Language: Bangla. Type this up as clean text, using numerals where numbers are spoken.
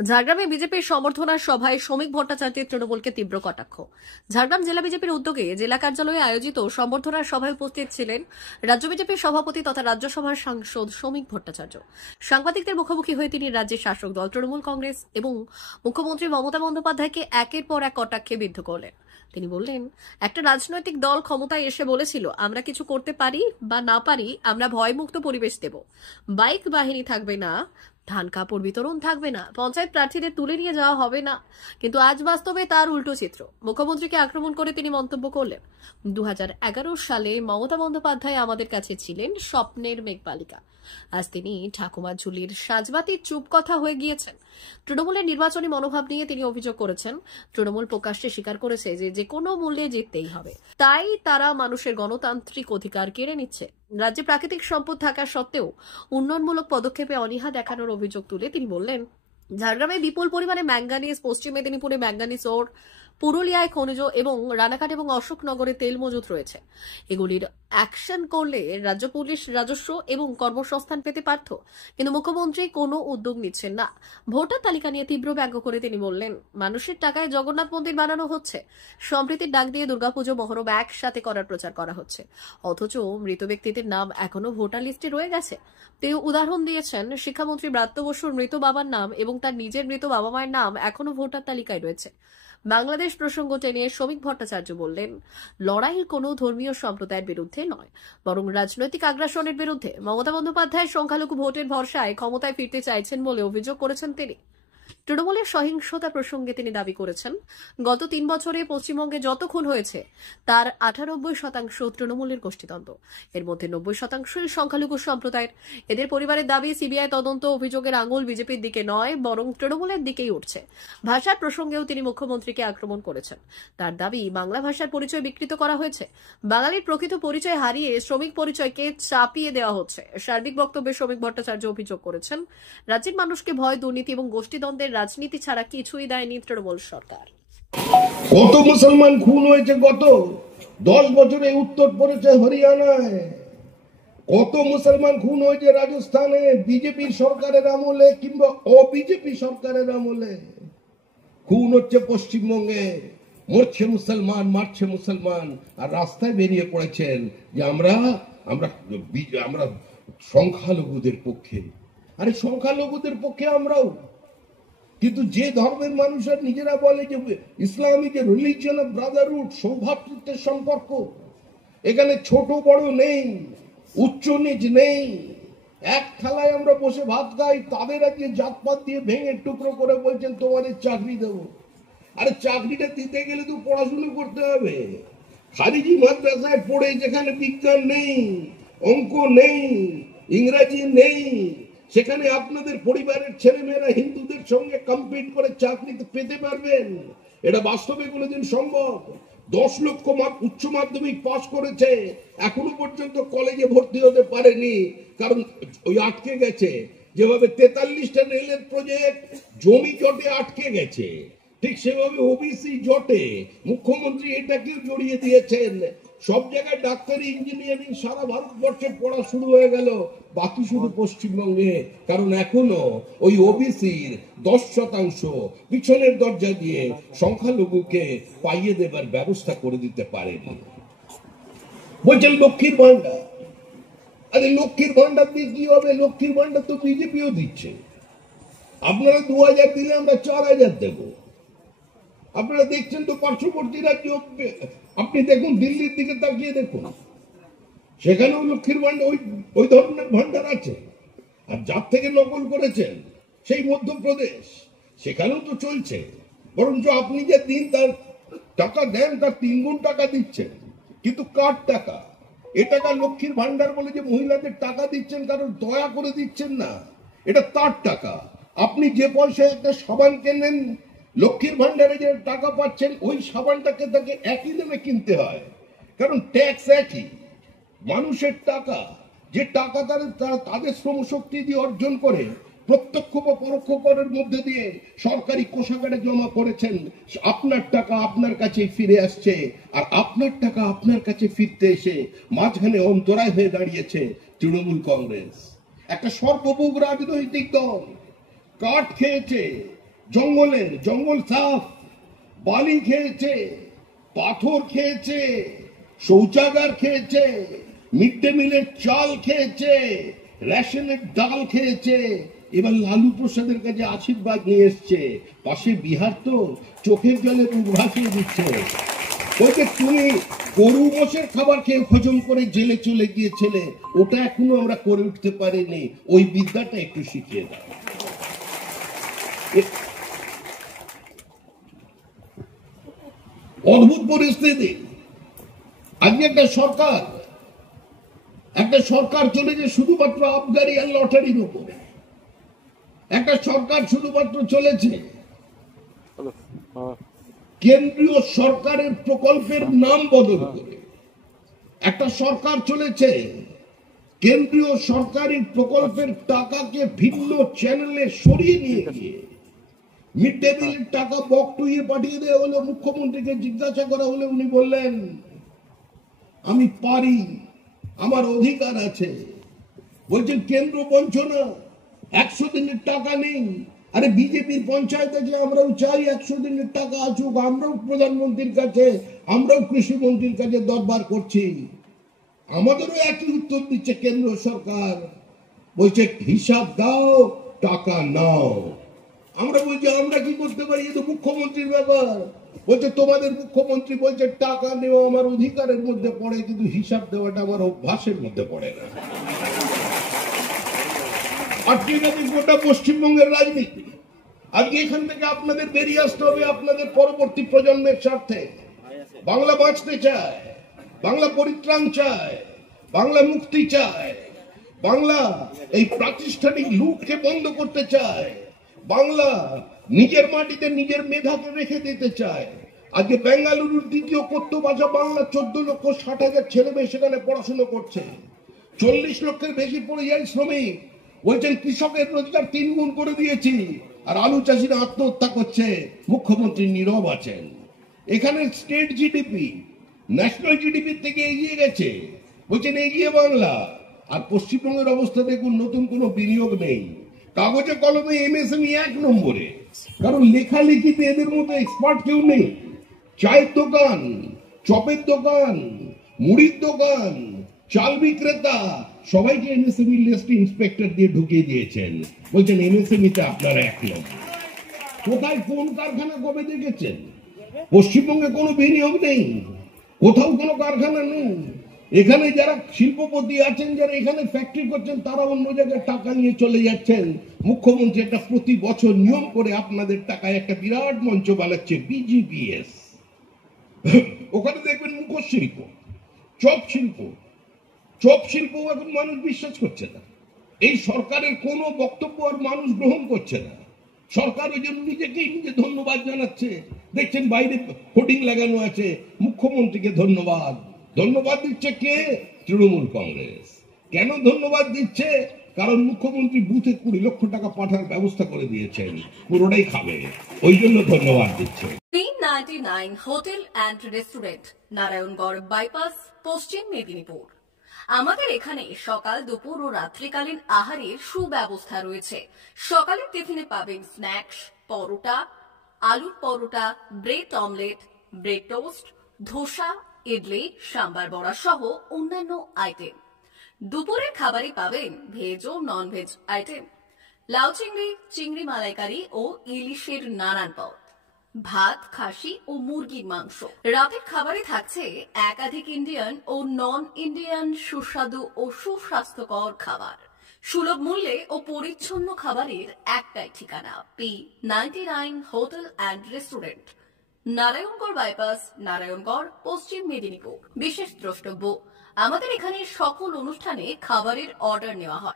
ঝাড়গ্রামে বিজেপির সমর্থনা সভায় শ্রমিক ভট্টাচার্যের তৃণমূলকে তীব্র কটাক্ষ। ঝাড়গ্রাম জেলা বিজেপির উদ্যোগে জেলা কার্যালয়ে আয়োজিত সম্বর্ধনা সভায় উপস্থিত ছিলেন রাজ্য বিজেপির সভাপতি তথা রাজ্যসভার সাংসদ শ্রমিক ভট্টাচার্য। সাংবাদিকদের মুখোমুখি হয়ে তিনি রাজ্যের শাসক দল তৃণমূল কংগ্রেস এবং মুখ্যমন্ত্রী মমতা বন্দ্যোপাধ্যায়কে একের পর এক কটাক্ষে বিদ্ধ করলেন। তিনি বললেন, একটা রাজনৈতিক দল ক্ষমতায় এসে বলেছিল আমরা কিছু করতে পারি বা না পারি, আমরা ভয়মুক্ত পরিবেশ দেব, বাইক বাহিনী থাকবে না, ধান কাপড় বিতরণ থাকবে না, পঞ্চায়েত প্রার্থীদের তুলে নিয়ে যাওয়া হবে না। কিন্তু আজ বাস্তবে তার উল্টো চিত্র। মুখ্যমন্ত্রীকে আক্রমণ করে তিনি মন্তব্য করলেন, 2011 সালে মমতা বন্দ্যোপাধ্যায় আমাদের কাছে ছিলেন স্বপ্নের মেঘবালিকা, আজ তিনি ঠাকুমা ঝুলির সাজবাতির চুপ কথা হয়ে গিয়েছেন। তৃণমূলের নির্বাচনী মনোভাব নিয়ে তিনি অভিযোগ করেছেন, তৃণমূল প্রকাশ্যে স্বীকার করেছে যে কোনো মূল্যে জিততেই হবে, তাই তারা মানুষের গণতান্ত্রিক অধিকার কেড়ে নিচ্ছে। রাজ্যে প্রাকৃতিক সম্পদ থাকা সত্ত্বেও উন্নয়নমূলক পদক্ষেপে অনীহা দেখানোর অভিযোগ তুলে তিনি বললেন, ঝাড়গ্রামে বিপুল পরিমাণে ম্যাঙ্গানিজ, পশ্চিম মেদিনীপুরে ম্যাঙ্গানিজ ওর, পুরুলিয়ায় খনিজ এবং রানাঘাট এবং অশোকনগরে তেল মজুত রয়েছে। এগুলির অ্যাকশন করলে রাজ্য পুলিশ রাজস্ব এবং কর্মসংস্থান পেতে পারত, কিন্তু মুখ্যমন্ত্রী কোনো উদ্যোগ নিচ্ছেন না। ভোটার তালিকা নিয়ে তীব্র ব্যঙ্গ করে তিনি বললেন, মানুষের টাকায় জগন্নাথ মন্দির বানানো হচ্ছে, সম্প্রীতির ডাক দিয়ে দুর্গাপুজো মহরম একসাথে করার প্রচার করা হচ্ছে, অথচ মৃত ব্যক্তিদের নাম এখনো ভোটার লিস্টে রয়ে গেছে। তিনি উদাহরণ দিয়েছেন, শিক্ষামন্ত্রী ব্রাত্য বসুর মৃত বাবার নাম এবং তার নিজের মৃত বাবা মায়ের নাম এখনো ভোটার তালিকায় রয়েছে। বাংলাদেশ প্রসঙ্গ টেনে শ্রমিক ভট্টাচার্য বললেন, লড়াই কোনো ধর্মীয় সম্প্রদায়ের বিরুদ্ধে নয়, বরং রাজনৈতিক আগ্রাসনের বিরুদ্ধে। মমতা বন্দ্যোপাধ্যায় সংখ্যালঘু ভোটের ভরসায় ক্ষমতায় ফিরতে চাইছেন বলে অভিযোগ করেছেন তিনি। তৃণমূলের সহিংসতা প্রসঙ্গে তিনি দাবি করেছেন, গত 3 বছরে পশ্চিমবঙ্গে যত খুন হয়েছে তার 98% তৃণমূলের গোষ্ঠীদ্বন্দ্ব, এর মধ্যে 90%ই সংখ্যালঘু সম্প্রদায়ের। এদের পরিবারের দাবি, সিবিআই তদন্ত অভিযোগের আঙুল বিজেপির দিকে নয়, বরং তৃণমূলের দিকেই উঠছে। ভাষার প্রসঙ্গেও তিনি মুখ্যমন্ত্রীকে আক্রমণ করেছেন। তার দাবি, বাংলা ভাষার পরিচয় বিকৃত করা হয়েছে, বাঙালির প্রকৃত পরিচয় হারিয়ে শ্রমিক পরিচয়কে চাপিয়ে দেওয়া হচ্ছে। সার্বিক বক্তব্যে শ্রমিক ভট্টাচার্য অভিযোগ করেছেন, রাজ্যের মানুষকে ভয়, দুর্নীতি এবং গোষ্ঠীদ্বন্দ্বের রাজনীতি ছাড়া কিছুই দেয়নি তৃণমূল সরকার। কত মুসলমান খুন হয়েছে গত 10 বছরে উত্তর প্রদেশে, হরিয়ানায় কত মুসলমান খুন হয়েছে, রাজস্থানে বিজেপি সরকারের আমলে কিংবা অবিজেপি সরকারের আমলে খুন হচ্ছে পশ্চিমবঙ্গে, মরছে মুসলমান, মারছে মুসলমান, আর রাস্তায় বেরিয়ে পড়েছেন যে আমরা আমরা আমরা সংখ্যালঘুদের পক্ষে। আরে সংখ্যালঘুদের পক্ষে আমরাও, কিন্তু যে ধর্মের মানুষের নিজেরা বলে যে ইসলামী যে রিলিজিয়ন অফ ব্রাদারহুড, সৌভ্রাতৃত্বের সম্পর্ক, এখানে ছোট বড় নেই, উচ্চ নিচ নেই, এক থালায় আমরা বসে ভাত খাই, তাদের আজকে জাতপাত দিয়ে ভেঙে টুকরো করে বলছেন তোমাদের চাকরি দেবো। আরে চাকরিটা দিতে গেলে তো পড়াশুনো করতে হবে। খারিজি মাদ্রাসায় পড়ে যেখানে বিজ্ঞান নেই, অঙ্ক নেই, ইংরেজি নেই, সেখানে আপনাদের পরিবারের ছেলেমেয়েরা হিন্দুদের সঙ্গে কম্পিট করে চাকরি পেতে পারবেন? এটা বাস্তবে কোনোদিন সম্ভব? 10 লক্ষ উচ্চ মাধ্যমিক পাস করেছে, এখনো পর্যন্ত কলেজে ভর্তি হতে পারেনি, কারণ ওই আটকে গেছে। যেভাবে 43টা রেলের প্রজেক্ট জমি জটে আটকে গেছে, ঠিক সেভাবে ওবিসি জটে মুখ্যমন্ত্রী এটাকেও জড়িয়ে দিয়েছেন। সব জায়গায় ডাক্তারি, ইঞ্জিনিয়ারিং সারা ভারতবর্ষে পড়া শুরু হয়ে গেল, বাকি শুধু পশ্চিমবঙ্গে, কারণ এখনো ওই ওবিসির 10% পিছনের দরজা দিয়ে সংখ্যালঘুকে পাইয়ে দেবার ব্যবস্থা করে দিতে পারেনি। বলছেন লক্ষ্মীর ভান্ডার, আরে লক্ষ্মীর ভান্ডার দিয়ে কি হবে? লক্ষ্মীর ভান্ডার তো বিজেপিও দিচ্ছে। আপনারা 2000 দিলে আমরা 4000 দেব। আপনারা দেখছেন তো পার্শ্ববর্তী রাজ্য, আপনি দেখুন দিল্লির দিকে তাকিয়ে দেখুন, সেখানেও লক্ষ্মীর ভান্ডার, ওই ধরনের ভান্ডার আছে। আর যার থেকে নকল করেছেন সেই মধ্যপ্রদেশ, সেখানেও তো চলছে। বরঞ্চ আপনি যে দিন তার টাকা দেন তার 3 গুণ টাকা দিচ্ছেন, কিন্তু কার টাকা? এ টাকা লক্ষ্মীর ভান্ডার বলে যে মহিলাদের টাকা দিচ্ছেন, কারণ দয়া করে দিচ্ছেন না, এটা তার টাকা। আপনি যে পয়সায় একটা সাবান কেনেন, লক্ষ্মীর ভান্ডারে যে টাকা পাচ্ছেন, ওই সাবানটাকে তাকে একই দামে কিনতে হয়, কারণ ট্যাক্স একই। মানুষের টাকা, যে টাকা তাদের শ্রম শক্তি দিয়ে অর্জন করে, প্রত্যক্ষ বা পরোক্ষ করের মধ্যে দিয়ে সরকারি কোষাগারে জমা করেছেন, আপনার টাকা আপনার কাছে ফিরে আসছে। আর আপনার টাকা আপনার কাছে ফিরতে এসে মাঝখানে অন্তরায় হয়ে দাঁড়িয়েছে তৃণমূল কংগ্রেস, একটা সর্বভৌম রাজনৈতিক দল। কাঠ খেয়েছে, জঙ্গলের, জঙ্গল সাফ, বালি খেয়েছে, পাথর খেয়েছে, শৌচাগার খেয়েছে, মিড ডে মিলের চাল খেয়েছে, রেশনের ডাল খেয়েছে। এবার লালু প্রসাদের কাছে আশীর্বাদ নিয়ে এসছে। পাশে বিহার তো চোখের জলে মুখ ভাসিয়ে দিচ্ছে। বলছে তুমি গরু মোষের খাবার খেয়ে হজম করে জেলে চলে গিয়েছিলে, ওটা এখনো আমরা করে উঠতে পারিনি, ওই বিদ্যাটা একটু শিখিয়ে দাও। অদ্ভুত পরিস্থিতি। আজকে একটা সরকার চলেছে শুধুমাত্র আবগারি আর লটারির উপরে। একটা সরকার শুধুমাত্র চলেছে কেন্দ্রীয় সরকারের প্রকল্পের নাম বদল করে। একটা সরকার চলেছে কেন্দ্রীয় সরকারি প্রকল্পের টাকাকে ভিন্ন চ্যানেলে সরিয়ে নিয়ে গিয়ে মিড ডে মিলের টাকা বকটুইয়ে পাঠিয়ে দেওয়া হলো। মুখ্যমন্ত্রীকে জিজ্ঞাসা করা হলে উনি বললেন আমি পারি, আমার অধিকার আছে। বলছেন কেন্দ্র বঞ্চনা, 100 দিনের টাকা নেই। আরে বিজেপির পঞ্চায়েত আছে, আমরাও চাই 100 দিনের টাকা আসুক, আমরাও প্রধানমন্ত্রীর কাছে, আমরাও কৃষিমন্ত্রীর কাছে দরবার করছি। আমাদেরও একই উত্তর দিচ্ছে কেন্দ্র সরকার, বলছে হিসাব দাও, টাকা নাও। আমরা বলছি আমরা কি করতে পারি, এ তো মুখ্যমন্ত্রীর ব্যাপার। বলছে তোমাদের মুখ্যমন্ত্রী বলছে টাকা নেওয়া আমার অধিকারের মধ্যে পড়ে, কিন্তু হিসাব দেওয়াটা আমার অভ্যাসের মধ্যে পড়ে না। আর ঠিক আছে, গোটা পশ্চিমবঙ্গের রাজনীতি আজকে এখান থেকে আপনাদের বেরিয়ে আসতে হবে আপনাদের পরবর্তী প্রজন্মের স্বার্থে। বাংলা বাঁচতে চায়, বাংলা পরিত্রাণ চায়, বাংলা মুক্তি চায়, বাংলা এই প্রাতিষ্ঠানিক লুটকে বন্ধ করতে চায়, বাংলা নিজের মাটিতে নিজের মেধাকে রেখে দিতে চায়। আজকে বেঙ্গালুরুর দ্বিতীয় কথ্য ভাষা বাংলা 14,60,000 ছেলে মেয়ে সেখানে পড়াশোনা করছে। 40 লক্ষের বেশি পরিযায়ী শ্রমিক বলছেন কৃষকের রোজগার 3 গুণ করে দিয়েছি, আর আলু চাষিরা আত্মহত্যা করছে, মুখ্যমন্ত্রী নীরব আছেন। এখানে স্টেট জিডিপি ন্যাশনাল জিডিপি থেকে এগিয়ে গেছে, বলছেন এগিয়ে বাংলা। আর পশ্চিমবঙ্গের অবস্থা দেখুন, নতুন কোনো বিনিয়োগ নেই। কাগজে কলমে এমএসএমই 1 নম্বরে, কারণ লেখালেখিতে এদের মতো এক্সপার্ট কেউ নেই। চায়ের দোকান, চপের দোকান, মুড়ির দোকান, চাল বিক্রেতা সবাইকে এমএসএমই লিস্ট ইন্সপেক্টর দিয়ে ঢুকিয়ে দিয়েছেন। বলছেন এমএসএমইতে আপনারা 1 নম্বর। কোথায় কোন কারখানা কবে দেখেছেন? পশ্চিমবঙ্গে কোনো বিনিয়োগ নেই, কোথাও কোনো কারখানা নেই। এখানে যারা শিল্পপতি আছেন, যারা এখানে ফ্যাক্টরি করছেন, তারা অন্য জায়গায় টাকা নিয়ে চলে যাচ্ছেন। মুখ্যমন্ত্রী একটা প্রতি বছর নিয়ম করে আপনাদের টাকায় একটা বিরাট মঞ্চ বানাচ্ছে বিজিপিএস। ওখানে দেখবেন মুখোশ শিল্প, চপ শিল্প, এখন মানুষ বিশ্বাস করছে না। এই সরকারের কোনো বক্তব্য আর মানুষ গ্রহণ করছে না। সরকার ওই জন্য নিজেকেই নিজে ধন্যবাদ জানাচ্ছে। দেখছেন বাইরে হোর্ডিং লাগানো আছে, মুখ্যমন্ত্রীকে ধন্যবাদ। ধন্যবাদ দিচ্ছে কে? তৃণমূল কংগ্রেস। কেন ধন্যবাদ দিচ্ছে? কারণ মুখ্যমন্ত্রী বুথে 20 লক্ষ টাকা পাঠার ব্যবস্থা করে দিয়েছেন, পুরোটাই খাবে, ওই জন্য ধন্যবাদ দিচ্ছে। 399 hotel and restaurant, Narayangarh bypass, পশ্চিম মেদিনীপুর। আমাদের এখানে সকাল, দুপুর ও রাত্রিকালীন আহারের সুব্যবস্থা রয়েছে। সকালের টিফিনে পাবেন স্ন্যাক্স, পরোটা, আলুর paratha, bread omelette, bread toast, dosa, idli, sambar vada সহ অন্যান্য আইটেম। দুপুরের খাবারে পাবেন ভেজ ও নন ভেজ আইটেম, লাউ চিংড়ি, চিংড়ি মালাইকারি ও ইলিশের নানান পদ, ভাত, খাসি ও মুরগির মাংস। রাতের খাবারে থাকছে একাধিক ইন্ডিয়ান ও নন ইন্ডিয়ান সুস্বাদু ও সুস্বাস্থ্যকর খাবার। সুলভ মূল্যে ও পরিচ্ছন্ন খাবারের একটাই ঠিকানা, P99 hotel and restaurant, Narayangarh bypass, Narayangarh, পশ্চিম মেদিনীপুর। বিশেষ দ্রষ্টব্য, আমাদের এখানে সকল অনুষ্ঠানে খাবারের অর্ডার নেওয়া হয়।